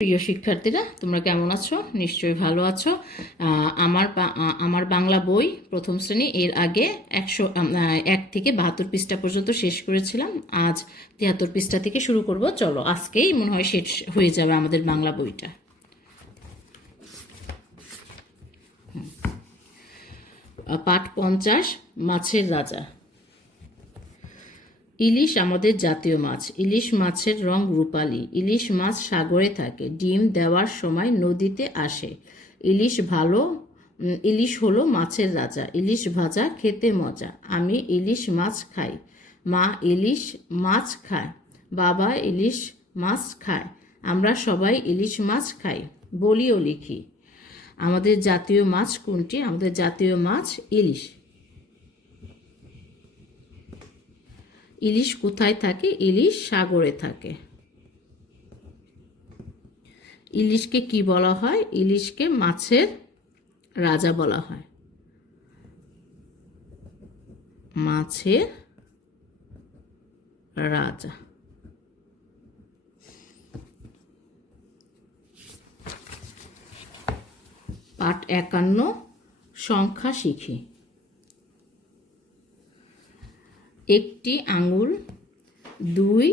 প্রিয় শিক্ষার্থীরা, তোমরা কেমন আছো? নিশ্চয়ই ভালো আছো। আমার আমার বাংলা বই প্রথম শ্রেণি, এর আগে একশো এক থেকে বাহাত্তর পৃষ্ঠা পর্যন্ত শেষ করেছিলাম। আজ তিয়াত্তর পৃষ্ঠা থেকে শুরু করব। চলো, আজকেই মনে হয় শেষ হয়ে যাবে আমাদের বাংলা বইটা। পাঠ পঞ্চাশ, মাছের রাজা। ইলিশ আমাদের জাতীয় মাছ। ইলিশ মাছের রং রূপালী। ইলিশ মাছ সাগরে থাকে, ডিম দেওয়ার সময় নদীতে আসে। ইলিশ ভালো ইলিশ হলো মাছের রাজা। ইলিশ ভাজা খেতে মজা। আমি ইলিশ মাছ খাই। মা ইলিশ মাছ খায়। বাবা ইলিশ মাছ খায়। আমরা সবাই ইলিশ মাছ খাই, বলিও লিখি। আমাদের জাতীয় মাছ কোনটি? আমাদের জাতীয় মাছ ইলিশ। ইলিশ কোথায় থাকে? ইলিশ সাগরে থাকে। ইলিশকে কি বলা হয়? ইলিশকে মাছের রাজা বলা হয়। মাছের রাজা। পাঠ একান্ন, সংখ্যা শিখি। একটি আঙুল, দুই,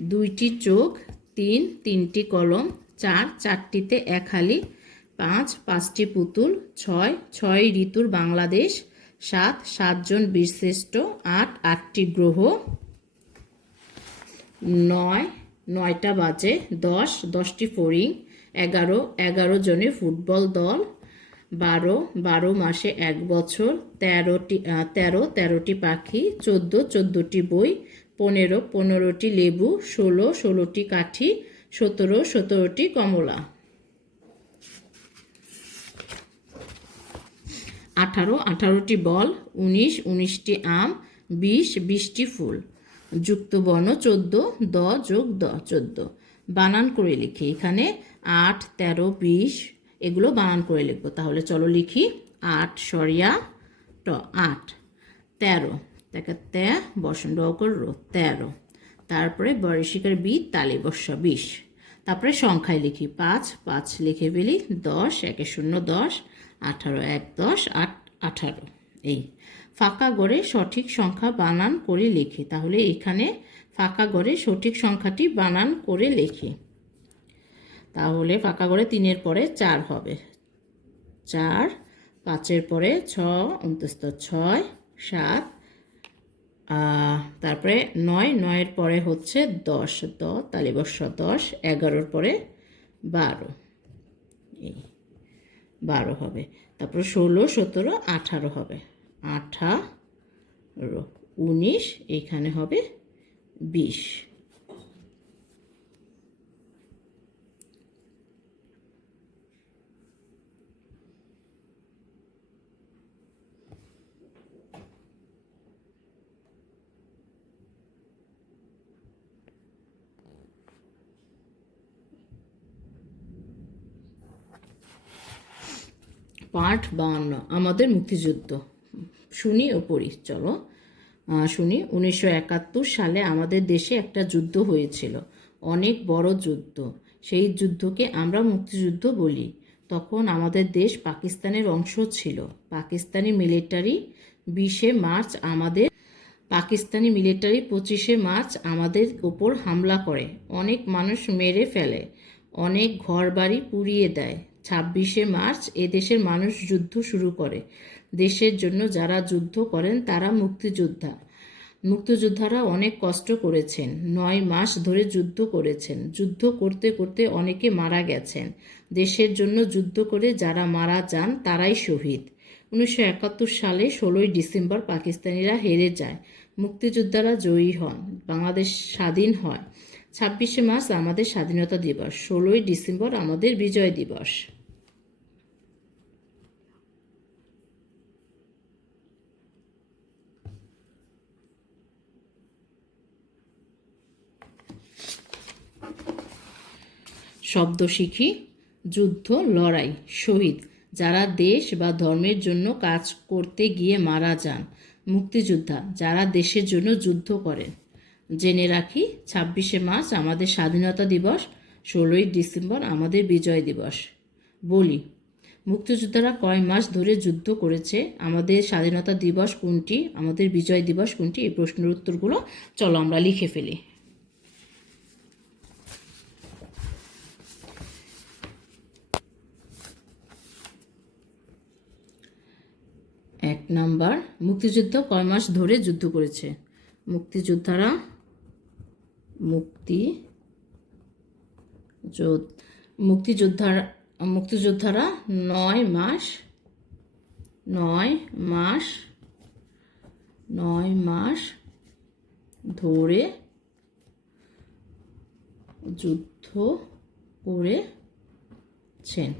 দুইটি চোখ, তিন, তিনটি কলম, চার, চারটিতে এক হালি, পাঁচ, পাঁচটি পুতুল, ছয় ছয় ঋতুর বাংলাদেশ, সাত, সাতজন বীরশ্রেষ্ঠ, আট, আটটি গ্রহ, নয়, নয়টা বাজে, দশ, দশটি ফড়িং, এগারো এগারো জনের ফুটবল দল বারো বারো মাসে এক বছর তেরোটি তেরো, তেরোটি পাখি, চোদ্দ, চোদ্দোটি বই, পনেরো, পনেরোটি লেবু, ষোলো, ষোলোটি কাঠি, সতেরো, সতেরোটি কমলা। আঠারো, আঠারোটি বল, উনিশ, উনিশটি আম, বিশ, বিশটি ফুল। যুক্ত বর্ণ চোদ্দ, দ যোগ দ চোদ্দ। বানান করে লিখি এখানে আট, তেরো, বিশ এগুলো বানান করে লিখব। তাহলে চলো লিখি আট সরিয়া ট, আট। তেরো। তাকে তে, বসন ড রো, তেরো। তারপরে বরিশিকার বি, তালে বর্ষা বিশ। তারপরে সংখ্যায় লিখি পাঁচ পাঁচ লিখে ফেলি দশ, একে শূন্য দশ, আঠারো এক দশ, আট, আঠারো। এই ফাঁকা গড়ে সঠিক সংখ্যা বানান করে লিখি। তাহলে এখানে ফাঁকা গড়ে সঠিক সংখ্যাটি বানান করে লিখি। তাহলে ফাঁকা করে তিনের পরে চার হবে। চার, পাঁচের পরে ছ, অন্তস্থ ছয়, সাত তারপরে নয়, নয়ের পরে হচ্ছে দশ, দ তালিবর্ষ দশ, এগারোর পরে বারো। এই, বারো হবে। তারপরে ষোলো, সতেরো, আঠারো হবে। আঠারো, উনিশ, এখানে হবে বিশ। পাঠ বাউন্ন আমাদের মুক্তিযুদ্ধ। শুনি ও পড়ি, চলো। শুনি, উনিশশো একাত্তর সালে আমাদের দেশে একটা যুদ্ধ হয়েছিল। অনেক বড় যুদ্ধ। সেই যুদ্ধকে আমরা মুক্তিযুদ্ধ বলি। তখন আমাদের দেশ পাকিস্তানের অংশ ছিল। পাকিস্তানি মিলিটারি বিশে মার্চ আমাদের, পাকিস্তানি মিলিটারি পঁচিশে মার্চ আমাদের ওপর হামলা করে। অনেক মানুষ মেরে ফেলে। অনেক ঘরবাড়ি পুড়িয়ে দেয়। ছাব্বিশে মার্চ এদেশের মানুষ যুদ্ধ শুরু করে। দেশের জন্য যারা যুদ্ধ করেন, তারা মুক্তিযোদ্ধা। মুক্তিযোদ্ধারা অনেক কষ্ট করেছেন, নয় মাস ধরে যুদ্ধ করেছেন। যুদ্ধ করতে করতে অনেকে মারা গেছেন। দেশের জন্য যুদ্ধ করে যারা মারা যান, তারাই শহীদ। উনিশশো একাত্তর সালে ষোলোই ডিসেম্বর পাকিস্তানিরা হেরে যায়। মুক্তিযোদ্ধারা জয়ী হন, বাংলাদেশ স্বাধীন হয়। ছাব্বিশে মার্চ আমাদের স্বাধীনতা দিবস, ষোলোই ডিসেম্বর আমাদের বিজয় দিবস। শব্দ শিখি, যুদ্ধ, লড়াই, শহীদ, যারা দেশ বা ধর্মের জন্য কাজ করতে গিয়ে মারা যান, মুক্তিযোদ্ধা, যারা দেশের জন্য যুদ্ধ করেন। জেনে রাখি, ছাব্বিশে মার্চ আমাদের স্বাধীনতা দিবস, ষোলোই ডিসেম্বর আমাদের বিজয় দিবস। বলি, মুক্তিযোদ্ধারা কয় মাস ধরে যুদ্ধ করেছে? আমাদের স্বাধীনতা দিবস কোনটি? আমাদের বিজয় দিবস কোনটি? এই প্রশ্নের উত্তরগুলো চলো আমরা লিখে ফেলি। এক নাম্বার, মুক্তিযুদ্ধ কয় মাস ধরে যুদ্ধ করেছে? মুক্তিযোদ্ধারা, মুক্তি মুক্তিযোদ্ধারা মুক্তিযোদ্ধারা নয় মাস নয় মাস নয় মাস ধরে যুদ্ধ করেছেন।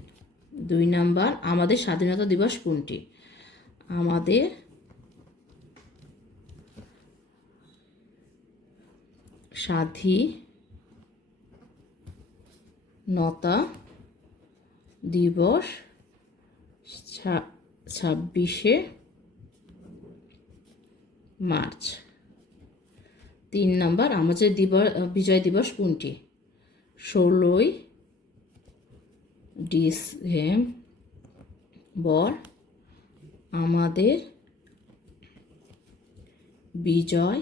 দুই নাম্বার, আমাদের স্বাধীনতা দিবস কোনটি? আমাদের স্বাধীনতা দিবস ছাব্বিশে মার্চ। তিন নম্বর আমাদের দিবস বিজয় দিবস কোনটি? ষোলোই ডিসেম্বর আমাদের বিজয়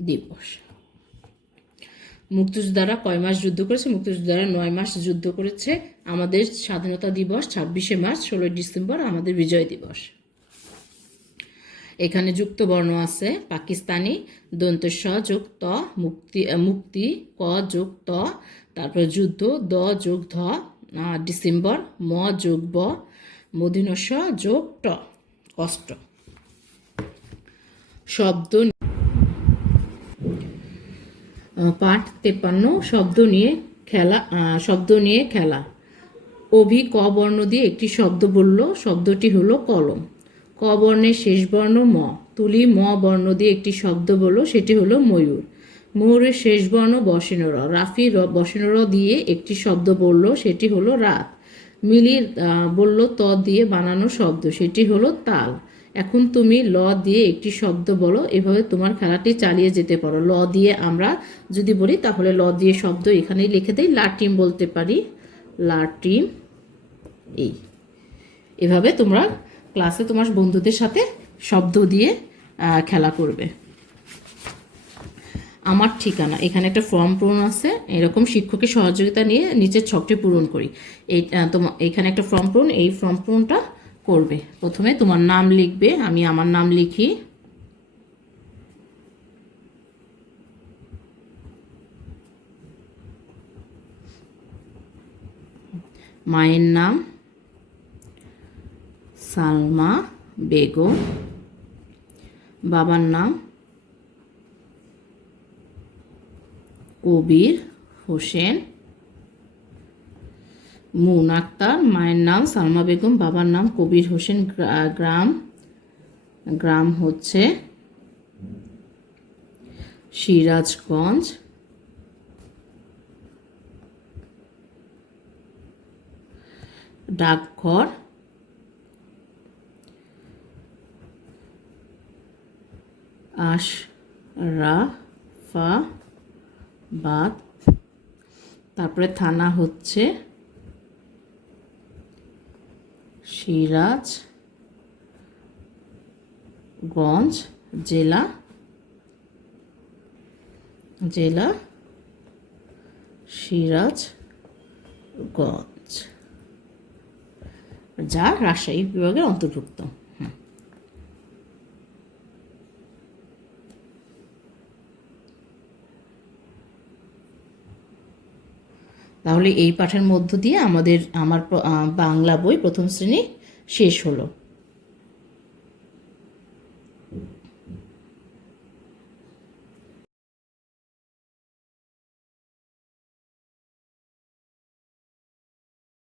দিবস। মুক্তিযোদ্ধারা কয় মাস যুদ্ধ করেছে? মুক্তিযোদ্ধারা নয় মাস যুদ্ধ করেছে। আমাদের স্বাধীনতা দিবস ছাব্বিশে মার্চ, ষোলোই ডিসেম্বর, আমাদের বিজয় দিবস। এখানে যুক্ত বর্ণ আছে পাকিস্তানি দন্ত স যোগ ত মুক্তি মুক্তি ক যোগ ত তারপর যুদ্ধ দ যোগ ধ ডিসেম্বর ম যোগ ব মদিন স যোগ ট কষ্ট শব্দ পাঠ তেপান্ন শব্দ নিয়ে খেলা শব্দ নিয়ে খেলা। অভি ক বর্ণ দিয়ে একটি শব্দ বলল, শব্দটি হলো কলম। ক বর্ণের শেষ বর্ণ ম। তুলি ম বর্ণ দিয়ে একটি শব্দ বলল, সেটি হলো ময়ূর। ময়ূরের শেষ বর্ণ বসেনর রাফি বসেনর দিয়ে একটি শব্দ বলল, সেটি হলো রাত। মিলি আহ, বলল ত দিয়ে বানানো শব্দ সেটি হলো তাল। এখন তুমি ল দিয়ে একটি শব্দ বলো এভাবে তোমার খেলাটি চালিয়ে যেতে পারো। ল দিয়ে আমরা যদি বলি তাহলে ল দিয়ে শব্দ এখানেই লিখে দেই। লাটিম বলতে পারি লাটিম এই। এভাবে তোমরা ক্লাসে তোমার বন্ধুদের সাথে শব্দ দিয়ে খেলা করবে। আমার ঠিকানা, এখানে একটা ফর্ম পূরণ আছে, এরকম শিক্ষকের সহযোগিতা নিয়ে নিচের ছকটি পূরণ করি। এই তোমার এখানে একটা ফর্ম পূরণ, এই ফর্ম পূরণটা করবে। প্রথমে তোমার নাম লিখবে, আমি আমার নাম লিখি। মায়ের নাম সালমা বেগম। বাবার নাম কবির হোসেন, মুন আক্তার, মায়ের নাম সালমা বেগম, বাবার নাম কবির হোসেন গ্রাম গ্রাম হচ্ছে সিরাজগঞ্জ। ডাকঘর আশরাফাবাদ তারপরে থানা হচ্ছে সিরাজগঞ্জ জেলা জেলা সিরাজগঞ্জ যা রাজশাহী বিভাগের অন্তর্ভুক্ত। তাহলে এই পাঠের মধ্য দিয়ে আমাদের আমার বাংলা বই প্রথম শ্রেণি শেষ হলো।